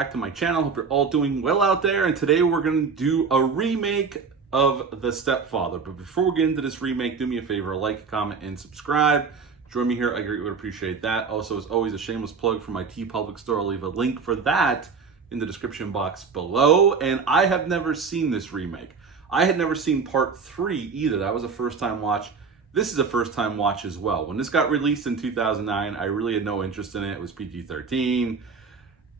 back to my channel. Hope you're all doing well out there. And today we're going to do a remake of The Stepfather. But before we get into this remake, do me a favor, like, comment, and subscribe. Join me here. I greatly would appreciate that. Also, as always, a shameless plug for my TeePublic store. I'll leave a link for that in the description box below. And I have never seen this remake. I had never seen part 3 either. That was a first-time watch. This is a first-time watch as well. When this got released in 2009, I really had no interest in it. It was PG-13.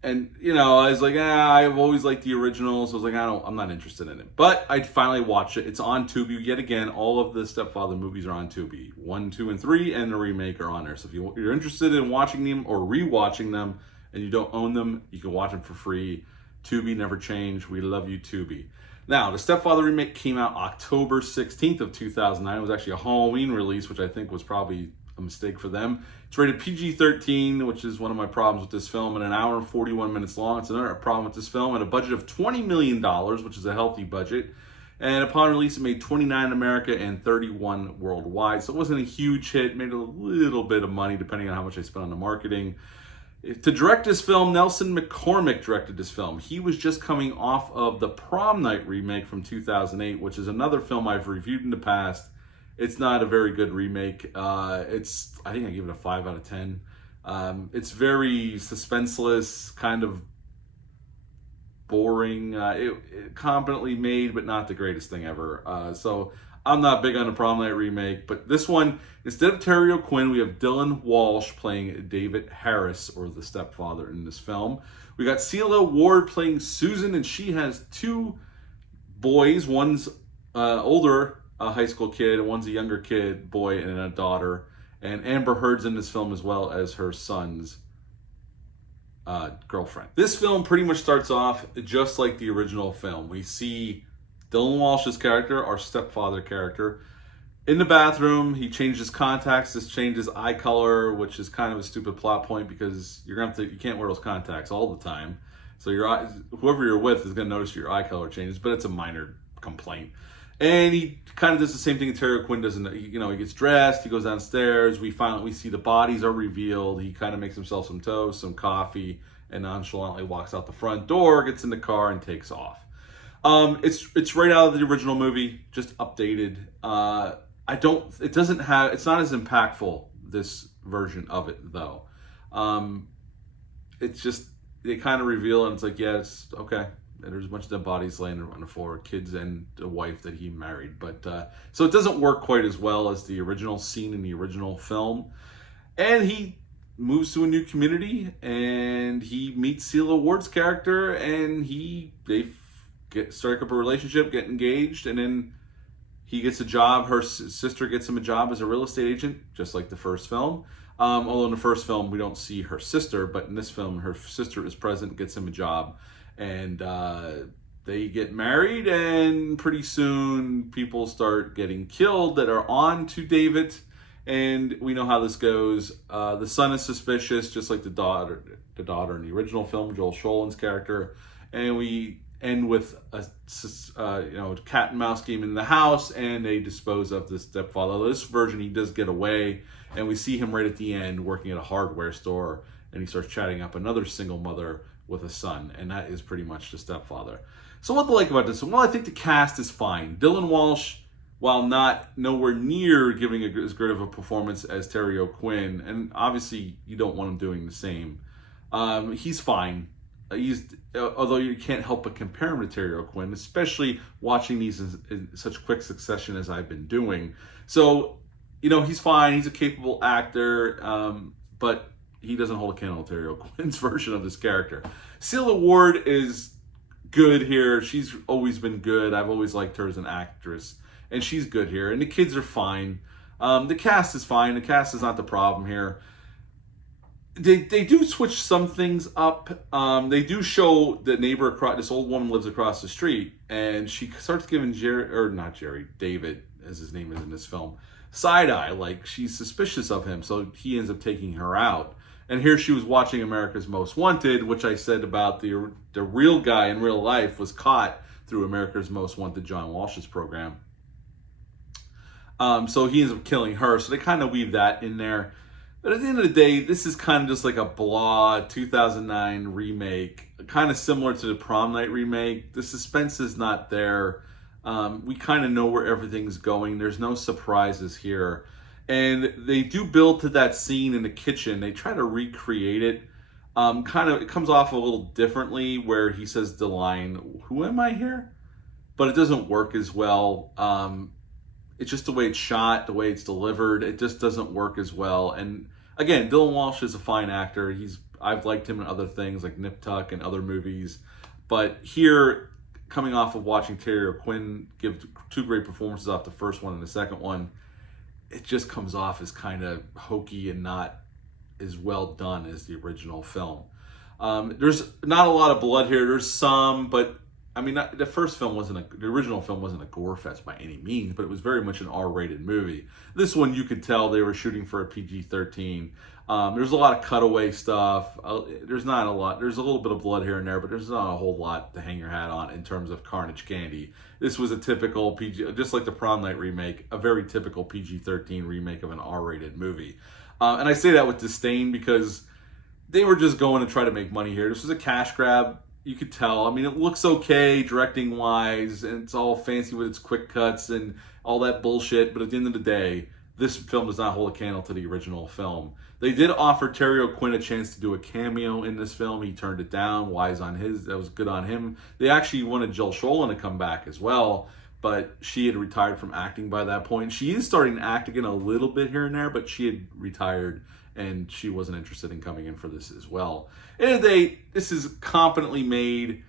And, you know, I was like, I've always liked the originals. I was like, I'm not interested in it. But I finally watched it. It's on Tubi. Yet again, all of the Stepfather movies are on Tubi. 1, 2, and 3, and the remake are on there. So if you're interested in watching them or rewatching them and you don't own them, you can watch them for free. Tubi never changed. We love you, Tubi. Now, the Stepfather remake came out October 16th of 2009. It was actually a Halloween release, which I think was probably a mistake for them. It's rated PG-13, which is one of my problems with this film, and an hour and 41 minutes long. It's another problem with this film, and a budget of $20 million, which is a healthy budget. And upon release, it made 29 in America and 31 worldwide. So it wasn't a huge hit. It made a little bit of money, depending on how much they spent on the marketing. To direct this film, Nelson McCormick directed this film. He was just coming off of the Prom Night remake from 2008, which is another film I've reviewed in the past. It's not a very good remake. I think I give it a 5 out of 10. It's very suspenseless, kind of boring. It competently made, but not the greatest thing ever. So I'm not big on the Prom Night remake, but this one, instead of Terry O'Quinn, we have Dylan Walsh playing David Harris, or the stepfather in this film. We got Celia Ward playing Susan, and she has 2 boys. One's older, a high school kid, and one's a younger kid, boy, and a daughter. And Amber Heard's in this film as well as her son's girlfriend. This film pretty much starts off just like the original film. We see Dylan Walsh's character, our stepfather character, in the bathroom. He changed his contacts, just changed his eye color, which is kind of a stupid plot point because you can't wear those contacts all the time. So your eyes, whoever you're with is going to notice your eye color changes, but it's a minor complaint. And he kind of does the same thing that Terry O'Quinn does. He gets dressed, he goes downstairs. We see the bodies are revealed. He kind of makes himself some toast, some coffee, and nonchalantly walks out the front door, gets in the car, and takes off. It's right out of the original movie, just updated. It's not as impactful, this version of it, though. It's just, they kind of reveal, and it's like, yeah, it's okay. There's a bunch of dead bodies laying on the floor, kids and a wife that he married. But so it doesn't work quite as well as the original scene in the original film. And he moves to a new community, and he meets Celia Ward's character, and they strike up a relationship, get engaged, and then he gets a job. Her sister gets him a job as a real estate agent, just like the first film. Although in the first film, we don't see her sister, but in this film, her sister is present, gets him a job. And they get married, and pretty soon people start getting killed that are on to David. And we know how this goes. The son is suspicious, just like the daughter in the original film, Joel Sholin's character. And we end with a cat and mouse game in the house, and they dispose of the stepfather. This version, he does get away, and we see him right at the end working at a hardware store, and he starts chatting up another single mother with a son, and that is pretty much the stepfather. So what to like about this one? Well, I think the cast is fine. Dylan Walsh, while nowhere near giving as good of a performance as Terry O'Quinn, and obviously you don't want him doing the same, he's fine. Although you can't help but compare him to Terry O'Quinn, especially watching these in such quick succession as I've been doing. So, he's fine. He's a capable actor, but he doesn't hold a candle to Terry O'Quinn's version of this character. Celia Ward is good here. She's always been good. I've always liked her as an actress, and she's good here. And the kids are fine. The cast is fine. The cast is not the problem here. They do switch some things up. They do show the neighbor this old woman lives across the street, and she starts giving David, as his name is in this film, side eye, like she's suspicious of him. So he ends up taking her out. And here she was watching America's Most Wanted, which I said about the real guy in real life was caught through America's Most Wanted, John Walsh's program. So he ends up killing her. So they kind of weave that in there. But at the end of the day, this is kind of just like a blah 2009 remake kind of similar to the Prom Night remake. The suspense is not there. We kind of know where everything's going. There's no surprises here. And they do build to that scene in the kitchen. They try to recreate it. It comes off a little differently where he says the line, "Who am I here?" But it doesn't work as well. It's just the way it's shot, the way it's delivered. It just doesn't work as well. And again, Dylan Walsh is a fine actor. I've liked him in other things like Nip Tuck and other movies. But here, coming off of watching Terry O'Quinn give 2 great performances off the first one and the second one, it just comes off as kind of hokey and not as well done as the original film. There's not a lot of blood here. There's some, but I mean, the original film wasn't a gore fest by any means, but it was very much an R-rated movie. This one, you could tell they were shooting for a PG-13. There's a lot of cutaway stuff. There's not a lot. There's a little bit of blood here and there, but there's not a whole lot to hang your hat on in terms of carnage candy. This was a typical PG, just like the Prom Night remake, a very typical PG-13 remake of an R-rated movie. And I say that with disdain because they were just going to try to make money here. This was a cash grab. You could tell. I mean, it looks okay directing wise, and it's all fancy with its quick cuts and all that bullshit. But at the end of the day, this film does not hold a candle to the original film. They did offer Terry O'Quinn a chance to do a cameo in this film. He turned it down. Wise on his. That was good on him. They actually wanted Jill Schoelen to come back as well, but she had retired from acting by that point. She is starting to act again a little bit here and there, but she had retired and she wasn't interested in coming in for this as well. And this is competently made,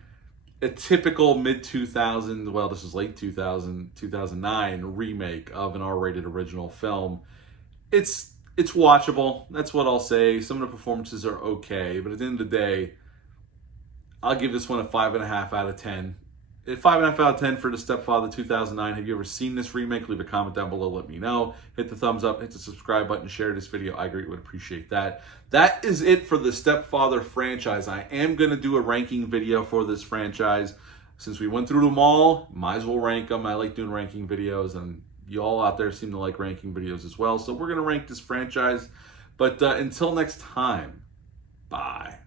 a typical mid-2000s, well, this was late 2000, 2009 remake of an R-rated original film. It's watchable. That's what I'll say. Some of the performances are okay, but at the end of the day, I'll give this one a 5.5 out of 10. 5.5 out of 10 for The Stepfather 2009. Have you ever seen this remake? Leave a comment down below. Let me know. Hit the thumbs up. Hit the subscribe button. Share this video. I greatly would appreciate that. That is it for the Stepfather franchise. I am going to do a ranking video for this franchise. Since we went through them all, might as well rank them. I like doing ranking videos, and you all out there seem to like ranking videos as well. So we're going to rank this franchise. But until next time, bye.